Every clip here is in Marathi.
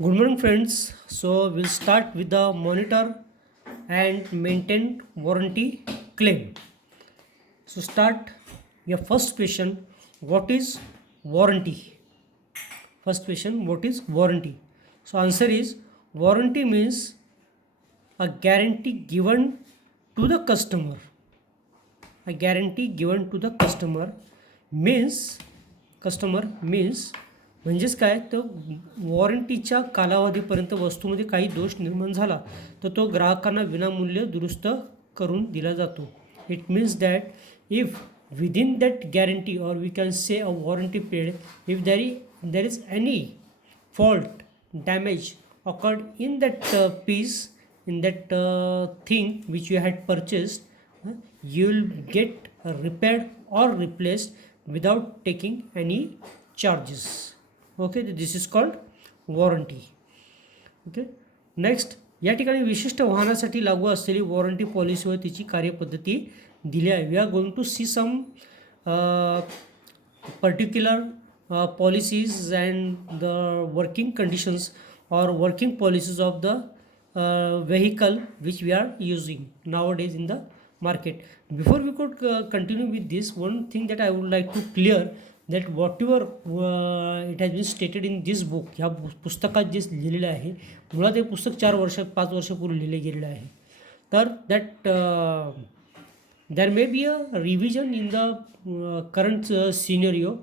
Good morning, friends. So we'll start with the monitor and maintain warranty claim. So start your first question. What is warranty? First question. What is warranty? So answer is warranty means a guarantee given to the customer. A guarantee given to the means customer means म्हणजेच काय तर वॉरंटीच्या कालावधीपर्यंत वस्तूमध्ये काही दोष निर्माण झाला तर तो ग्राहकांना विनामूल्य दुरुस्त करून दिला जातो. It means that if within that guarantee or we can say a warranty period if there is any fault, damage occurred in that piece, in that thing which you had purchased, you will get repaired or replaced without taking any charges. Okay, this is called warranty. Okay, next या ठिकाणी विशिष्ट वाहनासाठी लागू असलेली वॉरंटी पॉलिसी व तिची कार्यपद्धती दिली आहे. We are going to see some particular policies and the working conditions or working policies of the vehicle which we are using nowadays in the market. Before we could continue with this, one thing that I would like to clear that whatever it has been stated in this book, ह्या पुस्तकात जे लिहिलेलं आहे मुळात हे पुस्तक 4-5 वर्षापूर्वी लिहिले गेलेलं आहे. तर that there may be a revision in the current scenario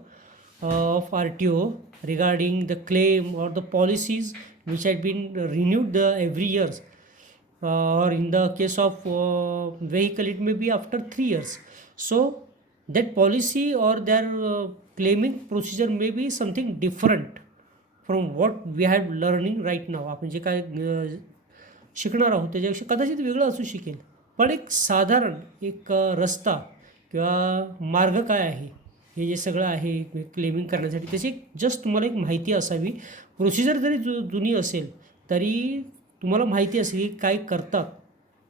of RTO regarding the claim or the policies which had been renewed every years, or in the case of vehicle it may be after 3 years. So that policy or their claiming procedure may be something different from what we have learning right now. आपण जे काय शिकणार आहोत त्याच्यापेक्षा कदाचित वेगळं असू शकेल, पण एक साधारण एक रस्ता किंवा मार्ग काय आहे हे जे सगळं आहे क्लेमिंग करण्यासाठी त्याची जस्ट तुम्हाला एक माहिती असावी. प्रोसिजर जरी जुनी असेल तरी तुम्हाला माहिती असेल की काय करतात,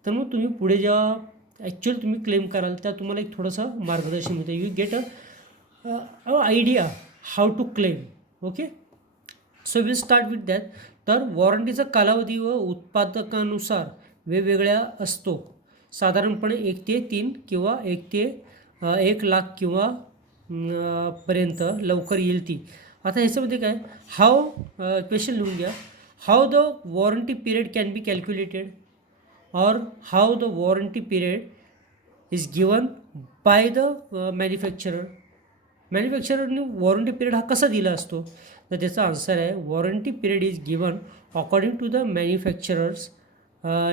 तर मग तुम्ही पुढे जेव्हा ॲक्च्युअली तुम्ही क्लेम कराल त्या तुम्हाला एक थोडंसं मार्गदर्शन मिळतं. You get a idea how to claim. Okay, so will start with that. तर वॉरंटीचा कालावधी व उत्पादकानुसार वेगवेगळ्या असतो. साधारणपणे 1 ते 3 किंवा 1 ते 1 लाख किंवा पर्यंत लवकर येईल ती. आता ह्याच्यामध्ये काय हाऊ क्वेश्चन लिहून घ्या. How the warranty period can be calculated or how the warranty period is given by the manufacturer. मॅन्युफॅक्चररने वॉरंटी पिरियड हा कसा दिला असतो, तर त्याचा आन्सर आहे warranty period is given according to the manufacturers.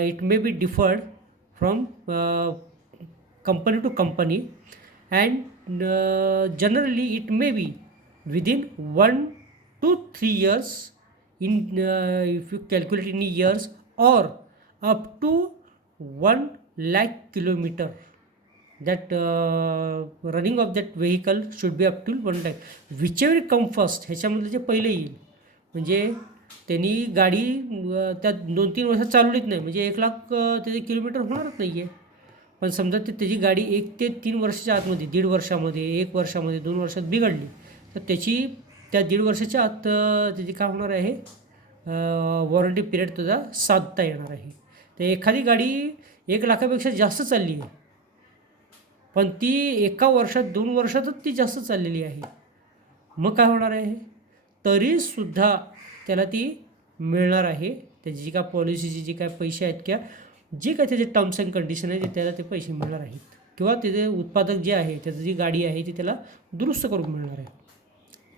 It may be differed from company to company, and generally it may be within 1 to 3 years in if you calculate in years, or up to 1 lakh kilometer. That running of that vehicle should be up to 1 lakh, whichever come first. ह्याच्यामधलं जे पहिले येईल म्हणजे त्यांनी गाडी त्या 2-3 वर्षात चालवलीच नाही म्हणजे 1 लाख त्याचे किलोमीटर होणारच नाही आहे. पण समजा त्याची गाडी 1 ते 3 वर्षाच्या आतमध्ये, 1.5 वर्षामध्ये, 1 वर्षामध्ये, 2 वर्षात बिघडली तर त्याची त्या 1.5 वर्षाच्या आत त्याची काय होणार आहे, वॉरंटी पिरियड तुझा साधता येणार आहे. तर एखादी गाडी 1 लाखापेक्षा जास्त चालली आहे पण ती 1 वर्षात 2 वर्षातच ती जास्त चाललेली आहे, मग काय होणार आहे, तरीसुद्धा त्याला ती मिळणार आहे. त्याची जी काय पॉलिसीची जी काय पैसे आहेत किंवा जे काय त्याचे टर्म्स अँड कंडिशन आहे ते त्याला ते पैसे मिळणार आहेत, किंवा त्याचे उत्पादक जे आहे त्याचं जी गाडी आहे ती त्याला दुरुस्त करून मिळणार आहे.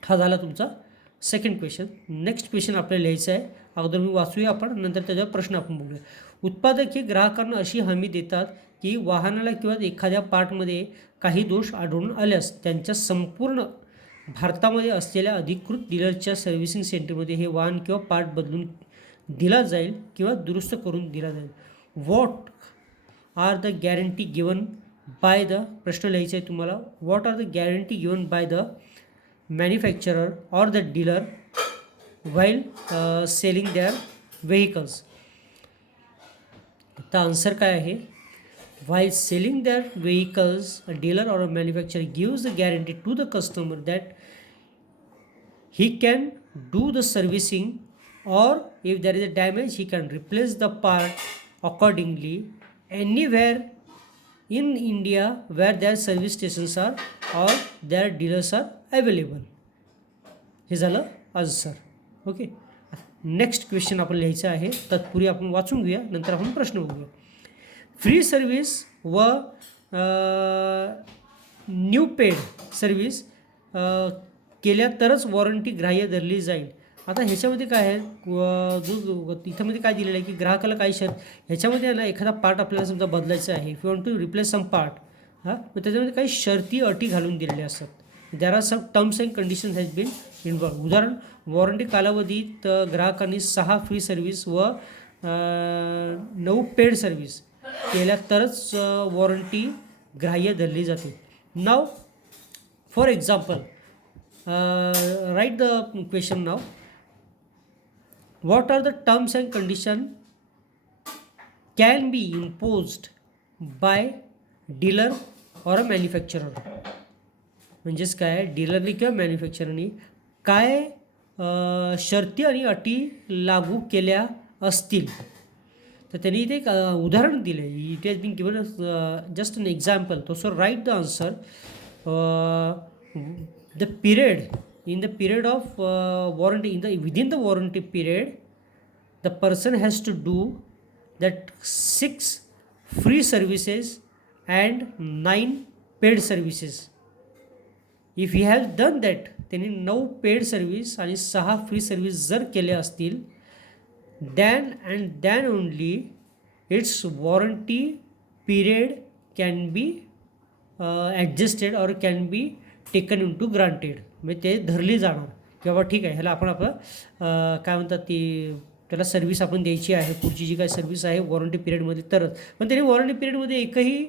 हा झाला तुमचा सेकंड क्वेश्चन. नेक्स्ट क्वेश्चन आपल्याला लिहायचं आहे. अगोदर मी वाचूया आपण, नंतर त्याच्यावर प्रश्न आपण बघूया. उत्पादक हे ग्राहकांना अशी हमी देतात की वाहनाला किंवा एखाद्या पार्टमध्ये काही दोष आढळून आल्यास त्यांच्या संपूर्ण भारतामध्ये असलेल्या अधिकृत डीलरच्या सर्व्हिसिंग सेंटरमध्ये हे वाहन किंवा पार्ट बदलून दिला जाईल किंवा दुरुस्त करून दिला जाईल. What are the guarantee given by the, प्रश्न लिहायचा आहे तुम्हाला, what are the guarantee given by the manufacturer or the dealer while selling their vehicles. तर आन्सर काय आहे, while selling their vehicles a dealer or a manufacturer gives a guarantee to the customer that he can do the servicing or if there is a damage he can replace the part accordingly anywhere in India where their service stations are or their dealers are available. हे झालं आन्सर. ओके, नेक्स्ट क्वेश्चन आपण लिहायचं आहे. तत्पूर्वी आपण वाचून घेऊया, नंतर आपण प्रश्न बघूया. फ्री सर्व्हिस व न्यू पेड सर्व्हिस केल्या तरच वॉरंटी ग्राह्य धरली जाईल. आता ह्याच्यामध्ये काय आहे, जो इथंमध्ये काय दिलेलं आहे की ग्राहकाला काही ह्याच्यामध्ये ना एखादा पार्ट आपल्याला समजा बदलायचा आहे, if you want to replace some part, मग त्याच्यामध्ये काही शर्ती अटी घालून दिलेल्या असतात. There are some terms and conditions has been involve. उदाहरण, वॉरंटी कालावधीत ग्राहकांनी 6 फ्री सर्व्हिस व 9 पेड सर्व्हिस केल्या तरच वॉरंटी ग्राह्य धरली जाते. Now for example, right the question now. What are the terms and conditions can be imposed by dealer or a manufacturer? म्हणजेच काय, डीलरनी किंवा मॅन्युफॅक्चरनी काय शर्ती आणि अटी लागू केल्या असतील. तर त्यांनी इथे एक उदाहरण दिलं आहे. It has been given just an example. So write the answer. The period in the period of warranty, within the warranty period, the person has to do that 6 free services and 9 paid services. If he has done that, त्यांनी 9 पेड सर्व्हिस आणि 6 फ्री सर्व्हिस जर केल्या असतील, then only its warranty period can be adjusted or can be taken into granted. म्हणजे ते धरली जाणार किंवा ठीक आहे, ह्याला आपण आपलं काय म्हणतात ती, त्याला सर्व्हिस आपण द्यायची आहे, पुढची जी काय सर्व्हिस आहे वॉरंटी पिरियडमध्ये तरच. पण त्यांनी वॉरंटी पिरियडमध्ये एकही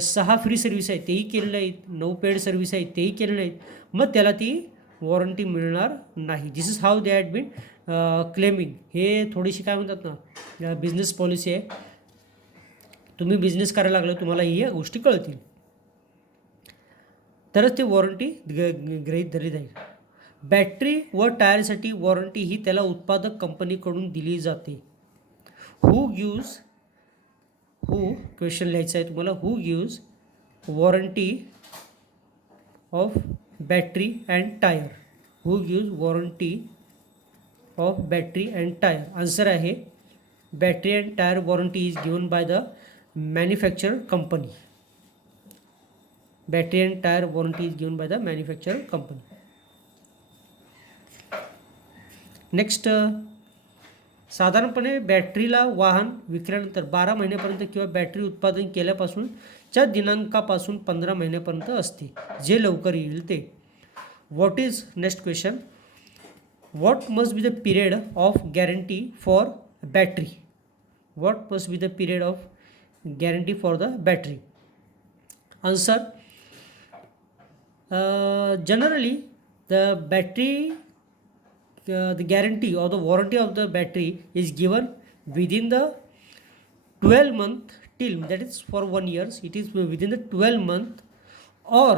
6 फ्री सर्व्हिस आहेत तेही केलेलं नाहीत, 9 पेड सर्व्हिस आहेत तेही केले नाहीत, मग त्याला ती वॉरंटी मिळणार नाही. This is how they had been claiming. हे थोडीशी काय म्हणतात ना, बिझनेस पॉलिसी आहे. तुम्ही बिझनेस करायला लागलं, तुम्हाला या गोष्टी कळतील, तरच ते वॉरंटी गृहीत धरली जाईल. बॅटरी व टायरसाठी वॉरंटी ही त्याला उत्पादक कंपनीकडून दिली जाते. क्वेश्चन लिहायचं आहे तुम्हाला. Who gives warranty of battery and tyre. Who gives warranty of battery and tyre. Answer आहे battery and tyre warranty is given by the manufacturer company. Battery and tire warranty is given by the manufacturer company. Next, साधारणपणे बॅटरीला वाहन विक्रीनंतर 12 महिन्यापर्यंत किंवा बॅटरी उत्पादन केल्यापासूनच्या दिनांकापासून 15 महिन्यापर्यंत असते, जे लवकर येईल ते. What is next question. What must be the period of guarantee for battery. What must be the period of guarantee for the battery. Answer, generally the battery the guarantee or the warranty of the battery is given within the 12 month till, that is for 1 year, it is within the 12 month, or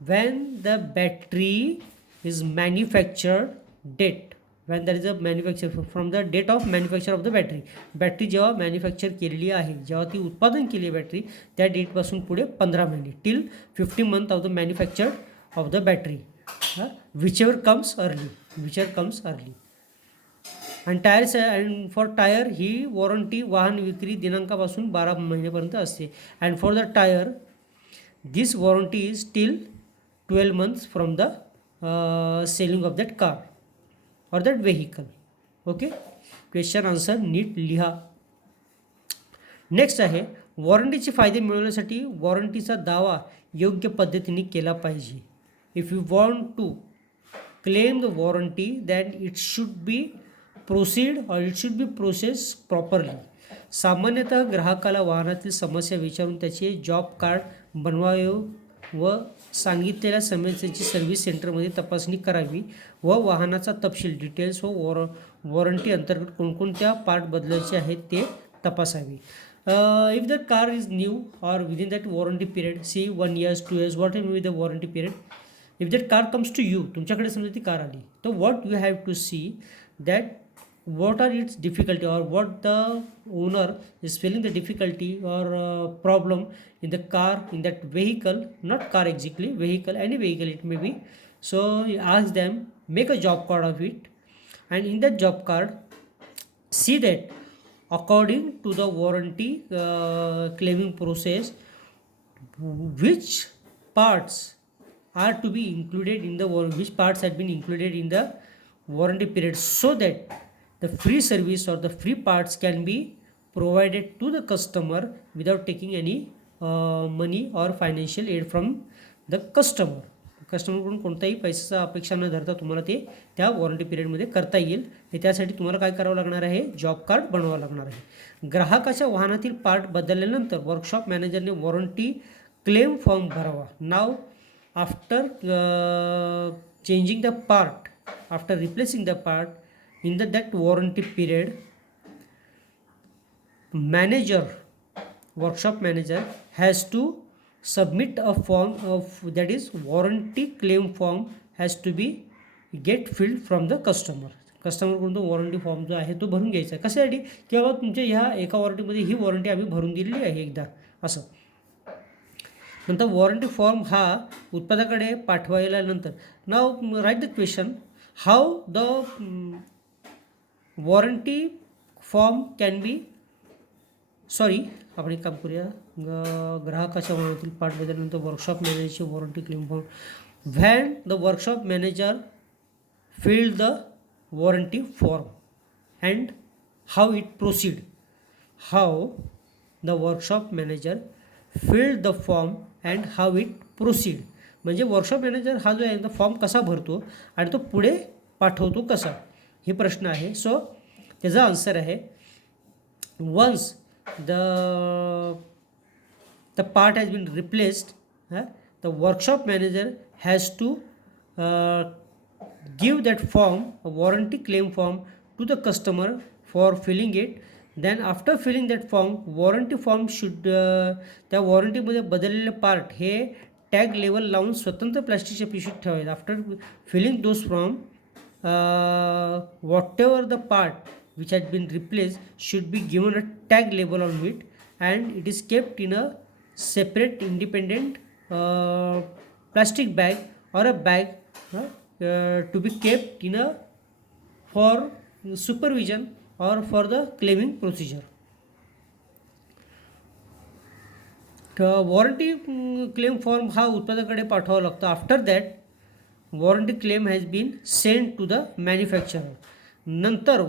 when the battery is manufactured date, when there is a manufacture from the date of manufacture of the battery. Battery जेव्हा मॅन्युफॅक्चर केलेली आहे, जेव्हा ती उत्पादन केली आहे बॅटरी, त्या डेटपासून पुढे 15 महिने, till 50 month of the manufacture of the battery, whichever comes early. आणि टायर्स अँड फॉर टायर ही वॉरंटी वाहन विक्री दिनांकापासून 12 महिन्यापर्यंत असते. And for the tyre this warranty is till 12 months from the selling of that car or that vehicle. Okay, question answer नीट लिहा. नेक्स्ट आहे, वॉरंटीचे फायदे मिळवण्यासाठी वॉरंटीचा दावा योग्य पद्धतीने केला पाहिजे. If you want to claim the warranty then it should be process properly. सामान्यतः ग्राहकाला वाहनातील समस्या विचारून त्याचे जॉब कार्ड बनवावे व सांगितलेल्या समस्येची सर्व्हिस सेंटरमध्ये तपासणी करावी व वाहनाचा तपशील डिटेल्स व वॉरंटी अंतर्गत कोणकोणत्या पार्ट बदलायचे आहेत ते तपासावे. If the car is new or within that warranty period, say 1 year, 2 years, whatever may be the warranty period, if that car comes to you, तुमच्याकडे समजा ती कार आली, तर what you have to see that what are its difficulty or what the owner is feeling the difficulty or problem in the car, in that vehicle, not car exactly, vehicle, any vehicle it may be. So you ask them, make a job card of it, and in that job card see that according to the warranty claiming process, which parts are to be included in the which parts have been included in the warranty period, so that the free service or the free parts can be provided to the customer without taking any money or financial aid from the customer. कस्टमरकडून कोणताही पैशाचा अपेक्षा न धरता तुम्हाला ते त्या वॉरंटी पिरियडमध्ये करता येईल. हे त्यासाठी तुम्हाला काय करावं लागणार आहे, जॉब कार्ड बनवावं लागणार आहे. ग्राहकाच्या वाहनातील पार्ट बदलल्यानंतर वर्कशॉप मॅनेजरने वॉरंटी क्लेम फॉर्म भरावा. Now after changing the part, after replacing the part in that warranty period, workshop manager has to submit a form of, that is warranty claim form has to be get filled from the customer. कस्टमरकडून तो वॉरंटी फॉर्म जो आहे तो भरून घ्यायचा आहे. कशासाठी, की बाबा तुमच्या ह्या एका वॉरंटीमध्ये ही वॉरंटी आम्ही भरून दिलेली आहे एकदा असं. नंतर वॉरंटी फॉर्म हा उत्पादकाकडे पाठवल्यानंतर, now write the question, how the warranty form can be, आपण एक काम करूया, ग्राहकाच्या वाहनातील पार्ट बदलल्यानंतर वर्कशॉप मॅनेजरची warranty claim form. When the workshop manager filled the warranty form and how it proceed. How the workshop manager filled the form and how it proceed, म्हणजे वर्कशॉप मॅनेजर हा जो आहे तो फॉर्म कसा भरतो आणि तो पुढे पाठवतो कसा, हे प्रश्न आहे. सो त्याचा आन्सर आहे, once the part has been replaced, the workshop manager has to give that form, warranty claim form, to the customer for filling it. Then after filling that form, warranty form should, त्या वॉरंटीमध्ये बदललेले पार्ट हे टॅग लेवल लावून स्वतंत्र प्लास्टिकच्या पिशवीत ठेवायचे. After filling those form, whatever the part which had been replaced should be given a tag label on it, and it is kept in a separate independent plastic bag or a bag to be kept in a for supervision or for the claiming procedure. Warranty claim form हा उत्पादकाकडे पाठवावा लागतो. After that warranty claim has been send to the manufacturer. नंतर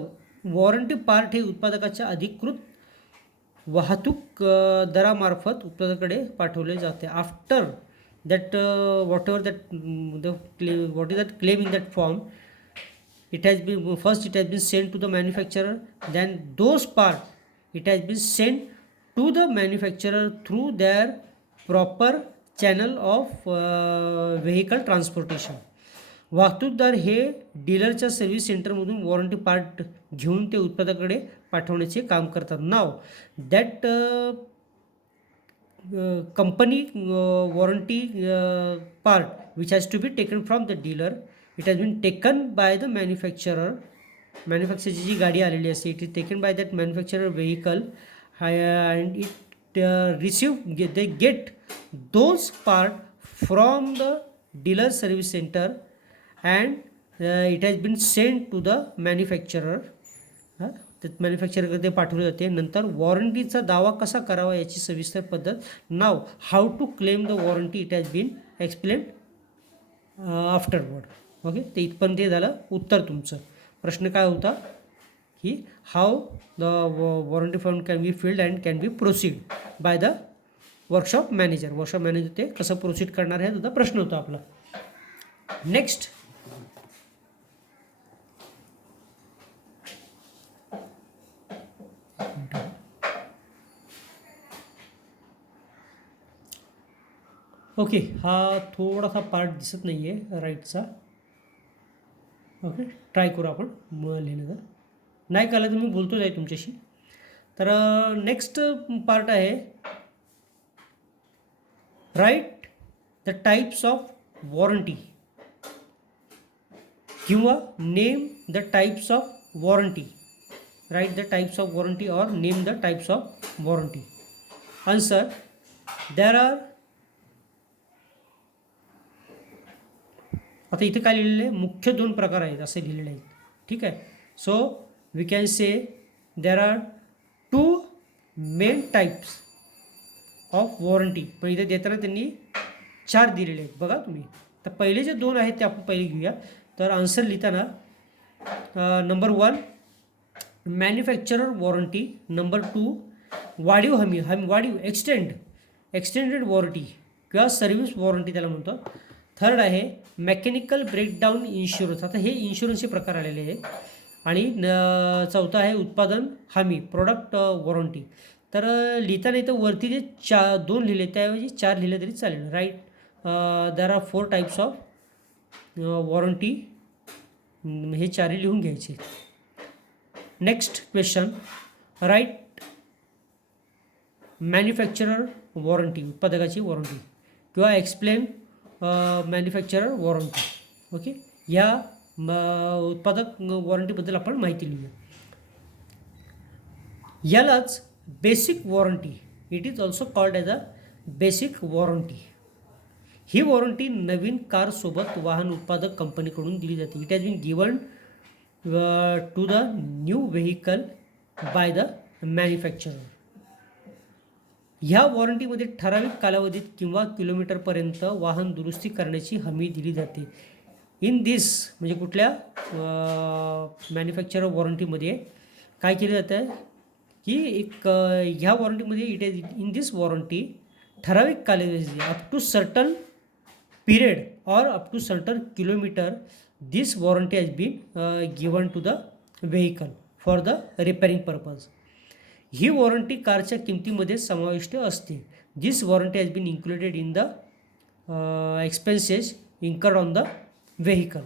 वॉरंटी पार्ट हे उत्पादकाच्या अधिकृत वाहतूक दरामार्फत उत्पादकाकडे पाठवले जाते. After that whatever that the claim, what is that claim in that form, it has been sent to the manufacturer. Then those part it has been sent to the manufacturer through their proper channel of vehicle transportation. वाहतूकदार हे डीलरच्या सर्व्हिस सेंटरमधून वॉरंटी पार्ट घेऊन ते उत्पादकाकडे पाठवण्याचे काम करतात. Now that company warranty part which has to be taken from the dealer, it has been taken by the manufacturer. मॅन्युफॅक्चरची जी गाडी आलेली असते, it is taken by that manufacturer vehicle and it receive, they get those part from the dealer service centre and it has been send to the manufacturer. मॅन्युफॅक्चरकडे पाठवले जाते. नंतर वॉरंटीचा दावा कसा करावा याची सविस्तर पद्धत. Now how to claim the warranty, it has been explain afterward. Okay, ते इथपर्यंत ते झालं उत्तर तुमचं. प्रश्न काय होता की how the warranty form can be filled and can be proceed by the workshop manager. Workshop manager ते कसं प्रोसीड करणार आहे तुझा प्रश्न होता आपला. नेक्स्ट, ओके, हा थोडासा पार्ट दिसत नाही आहे राईटचा. ओके, ट्राय करू आपण लिहिण्याचा. नाही कळलं तर मी बोलतोच आहे तुमच्याशी. तर नेक्स्ट पार्ट आहे, write the types of warranty. किंवा name the types of warranty. Write the types of warranty or name the types of warranty. Answer, there are. आता इथे काय लिहिलेलं आहे, मुख्य दोन प्रकार आहेत असे लिहिलेले आहेत. ठीक आहे. So we can say there are two main types of warranty. पण इथे देताना त्यांनी 4 दिलेले आहेत बघा तुम्ही. तर पहिले जे 2 आहेत ते आपण पहिले घेऊया. तर आन्सर लिहिताना नंबर 1 मॅन्युफॅक्चरर वॉरंटी, नंबर 2 वाढीव हमी, वाढीव एक्सटेंडेड वॉरंटी किंवा सर्व्हिस वॉरंटी त्याला म्हणतो. थर्ड आहे मेकॅनिकल ब्रेकडाऊन इन्शुरन्स. आता हे इन्शुरन्सचे प्रकार आलेले आहेत. आणि चौथा आहे उत्पादन हमी, प्रोडक्ट वॉरंटी. तर लिहिताना इथं वरती जे 2 लिहिले त्याऐवजी 4 लिहिले तरी चालेल. Right, there are 4 types of warranty. हे 4 लिहून घ्यायचे. Next question, write manufacturer warranty, उत्पादकाची वॉरंटी किंवा एक्सप्लेन मॅन्युफॅक्चरर वॉरंटी. ओके, या उत्पादक वॉरंटीबद्दल आपण माहिती लिहूया. यालाच basic warranty, it is also called as a basic warranty. ही वॉरंटी नवीन कारसोबत वाहन उत्पादक कंपनीकडून दिली जाते. It has been given to the new vehicle by the manufacturer. ह्या वॉरंटीमध्ये ठराविक कालावधीत किंवा किलोमीटरपर्यंत वाहन दुरुस्ती करण्याची हमी दिली जाते. इन दिस म्हणजे कुठल्या मॅन्युफॅक्चरर वॉरंटीमध्ये काय केलं जातं आहे की ह्या वॉरंटीमध्ये it is in this warranty ठराविक कालावधी up to certain period or up to certain kilometre this warranty has been given to the vehicle for the repairing purpose. ही वॉरंटी कारच्या किमतीमध्ये समाविष्ट असते. This warranty has been included in the expenses incurred on the vehicle.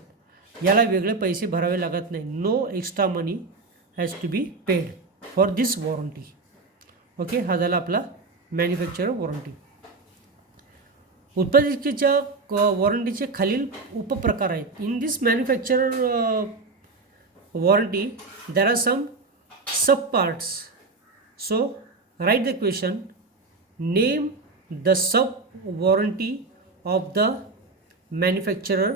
याला वेगळे पैसे भरावे लागत नाही. No extra money has to be paid for this warranty. Okay, हा झाला आपला मॅन्युफॅक्चरर वॉरंटी. उत्पादकाच्या वॉरंटीचे खालील उपप्रकार आहेत. In this manufacturer warranty there are some sub parts. So write the question, name the sub warranty of the manufacturer.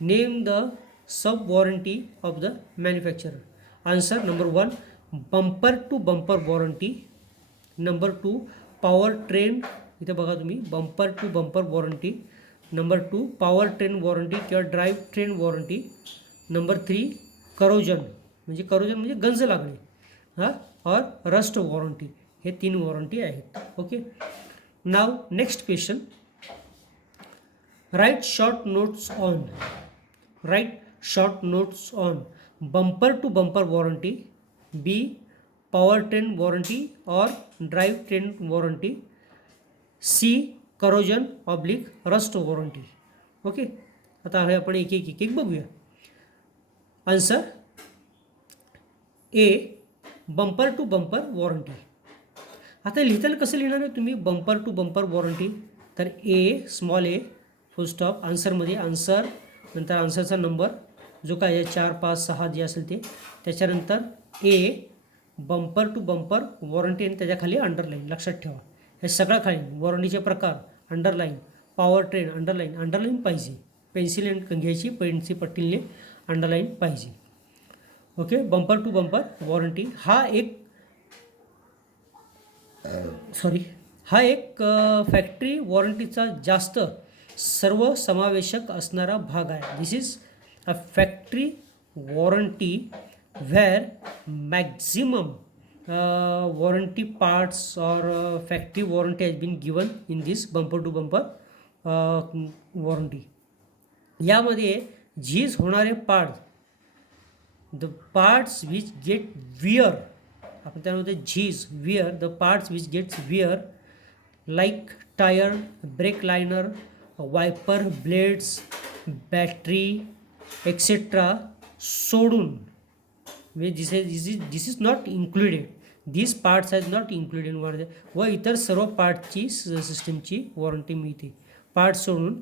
Name the sub warranty of the manufacturer. Answer, number 1 bumper to bumper warranty, number 2 power train. इथे बघा तुम्ही bumper to bumper warranty, number 2 power train warranty किंवा drive train warranty, number 3 corrosion म्हणजे गंज लागणे और रस्ट वॉरंटी. हे 3 वॉरंटी आहेत. Okay, now next question, write short notes on bumper to bumper warranty, B power train warranty or drive train warranty, C corrosion oblique rust warranty. Okay, आता हे आपण एक बघूया. Answer A bumper to bumper warranty. आता लिहिताना कसं लिहिणार आहे तुम्ही बंपर टू बंपर वॉरंटी. तर a small a full stop आन्सरमध्ये आन्सर नंतर आन्सरचा नंबर जो काय आहे 4 5 6 जे असेल ते त्याच्यानंतर ए बंपर टू बंपर वॉरंटी आणि त्याच्याखाली अंडरलाईन. लक्षात ठेवा हे सगळं खाली वॉरंटीचे प्रकार अंडरलाईन, पॉवर ट्रेन अंडरलाईन पाहिजे. पेन्सिल घ्यायची, पेन्सिल पट्टीने अंडरलाईन पाहिजे. Okay, bumper to bumper warranty हा एक फॅक्टरी वॉरंटीचा जास्त सर्वसमावेशक असणारा भाग आहे. This is a factory warranty where maximum warranty parts or factory warranty has been given in this bumper to bumper warranty. यामध्ये झीज होणारे parts, the parts which get wear, आपण त्यामध्ये झीज wear, the parts which gets wear like tyre, brake liner, wiper blades, battery etcetera सोडून this is not included. This parts has not included warranty. व इतर सर्व पार्टची सिस्टमची वॉरंटी मिळते. पार्ट्स सोडून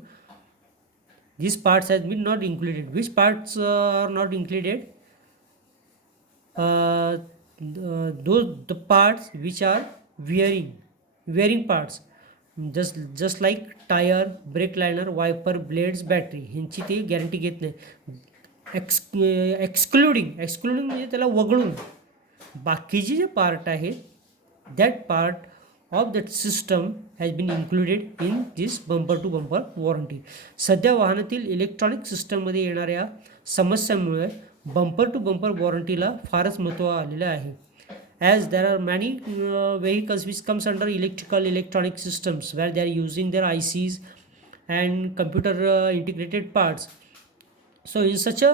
these parts has been not included. Which parts are not included? Those the parts which are wearing parts, just like tyre, brake liner, wiper, blades, battery ह्यांची ते गॅरंटी घेत नाही. एक्सक्लुडिंग म्हणजे त्याला वगळून बाकीचे जे पार्ट आहेत, that part of that system has been included in this bumper to bumper warranty. सध्या वाहनातील इलेक्ट्रॉनिक सिस्टममध्ये येणाऱ्या समस्यांमुळे बंपर टू बंपर वॉरंटीला फारच महत्त्व आलेलं आहे. As there are many vehicles which comes under electronic systems where they are using their ICs and computer integrated parts. So in such a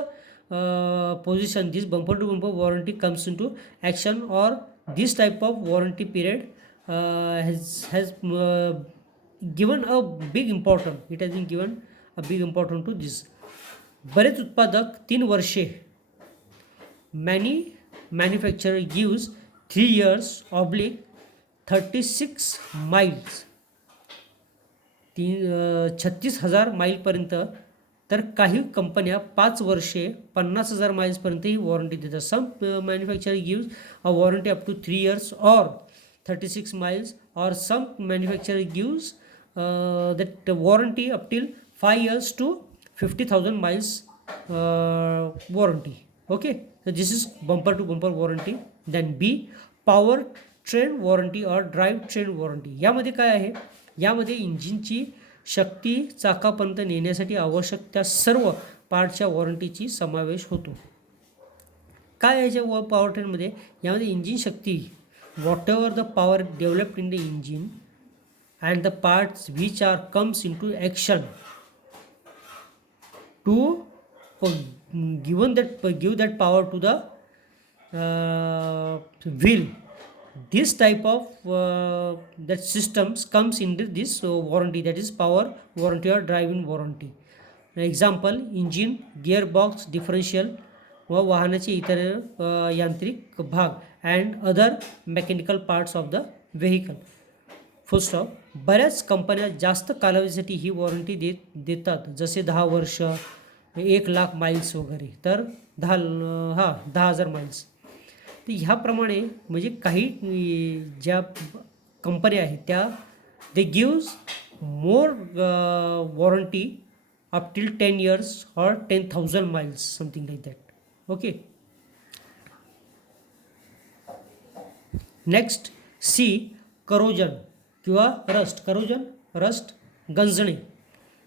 position, this bumper to bumper warranty comes into action, or this type of warranty period has given a big important. It has been given a big important to this. बरेच उत्पादक 3 वर्षे, many manufacturer gives 3 years oblique 36 miles 36,000 माईलपर्यंत, तर काही कंपन्या 5 वर्षे 50,000 माईल्सपर्यंत ही वॉरंटी देतात. Some manufacture gives a warranty up to 3 years or 36 miles, or some manufacture gives that warranty up till 5 years to 50,000 miles warranty. Okay, so this is bumper to bumper warranty. Then B, power train warranty or drive train warranty. यामध्ये काय आहे? यामध्ये इंजिनची शक्ती चाकापर्यंत नेण्यासाठी आवश्यक त्या सर्व पार्टच्या वॉरंटीची समावेश होतो. काय आहे याच्या पॉवर ट्रेनमध्ये? यामध्ये इंजिन शक्ती, whatever the power developed in the engine and the parts which are comes into action to give that power to the wheel. This type of that systems comes into this warranty, that is power warranty or driving warranty. Example, engine, gearbox, differential व वाहनाचे इतर यांत्रिक भाग and other mechanical parts of the vehicle. Full stop. बऱ्याच कंपन्या जास्त कालावधीसाठी ही वॉरंटी देतात, जसे 10 वर्ष, 1,00,000 माईल्स वगैरे, तर 10,000 माईल्स. तर ह्याप्रमाणे म्हणजे काही ज्या कंपन्या आहेत त्या they gives more warranty up till 10 years or 10,000 miles, something like that. Okay. Next C, corrosion किंवा रस्ट, गंजणे.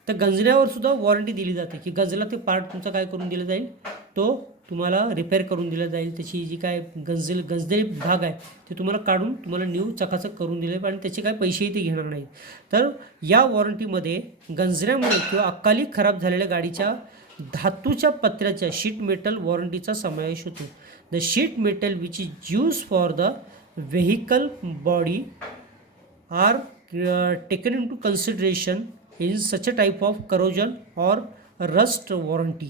तर गंजण्यावर सुद्धा वॉरंटी दिली जाते, की गंजला ते पार्ट तुमचा काय करून दिला जाईल, तो तुम्हाला रिपेअर करून दिला जाईल. त्याची जी काय गंजलेली भाग आहे ते तुम्हाला काढून तुम्हाला न्यू चकाचक करून दिले, आणि त्याचे काय पैसेही ते घेणार नाहीत. तर या वॉरंटीमध्ये गंजण्यामुळे किंवा अकाली खराब झालेल्या गाडीच्या धातूच्या पत्र्याच्या शीट मेटल वॉरंटीचा समावेश होतो. The sheet metal which is use for the vehicle body are taken into consideration in such a type of corrosion or rust warranty.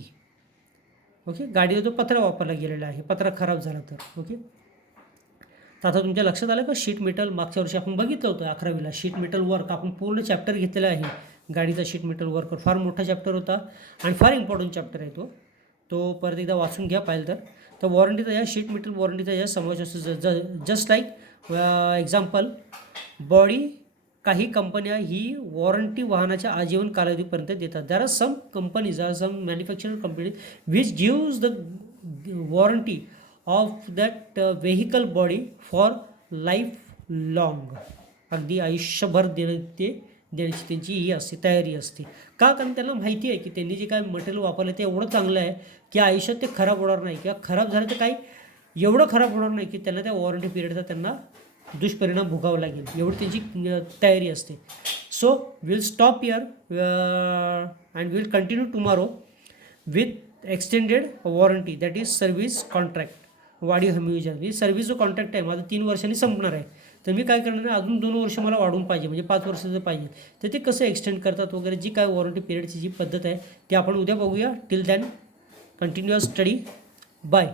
Okay. गाडीला जो पत्रा वापरला गेलेला आहे, पत्रा खराब झाला तर. ओके. तर आता तुमच्या लक्षात आलं का शीट मेटल? मागच्या वर्षी आपण बघितलं होतं 11वीला शीट मेटल वर्क. आपण पूर्ण चॅप्टर घेतलेला आहे गाडीचा शीट मेटल वर्क. फार मोठा चॅप्टर होता आणि फार इम्पॉर्टंट चॅप्टर आहे तो परत एकदा वाचून घ्या पाहिजे तर वॉरंटीचा या शीट मेटल वॉरंटीचा या समावेश असतो. Just like example, body. काही कंपन्या ही वॉरंटी वाहनाच्या आजीवन कालावधीपर्यंत देतात. There are some companies, are some manufacturing companies which gives the warranty of that vehicle body for life long. अगदी आयुष्यभर देण्याची त्यांची ही असते, तयारी असते. का? कारण त्यांना माहिती आहे की त्यांनी जे काय मटेरियल वापरलं ते एवढं चांगलं आहे की आयुष्यात ते खराब होणार नाही, किंवा खराब झालं तर काही एवढं खराब होणार नाही की त्यांना त्या वॉरंटी पिरियडचा त्यांना दुष्परिणाम भोगावं लागेल, एवढी त्यांची तयारी असते. So will stop here and will continue tomorrow with extended warranty, that is service contract. वाढीव हमी योजना. म्हणजे सर्व्हिस जो कॉन्ट्रॅक्ट आहे माझा 3 वर्षांनी संपणार आहे, तर मी काय करणार आहे, अजून 2 वर्ष मला वाढून पाहिजे, म्हणजे 5 वर्षाचं पाहिजे. तर ते कसं एक्सटेंड करतात वगैरे, जी काय वॉरंटी पिरियडची जी पद्धत आहे ती आपण उद्या बघूया. Till then continuous study. Bye.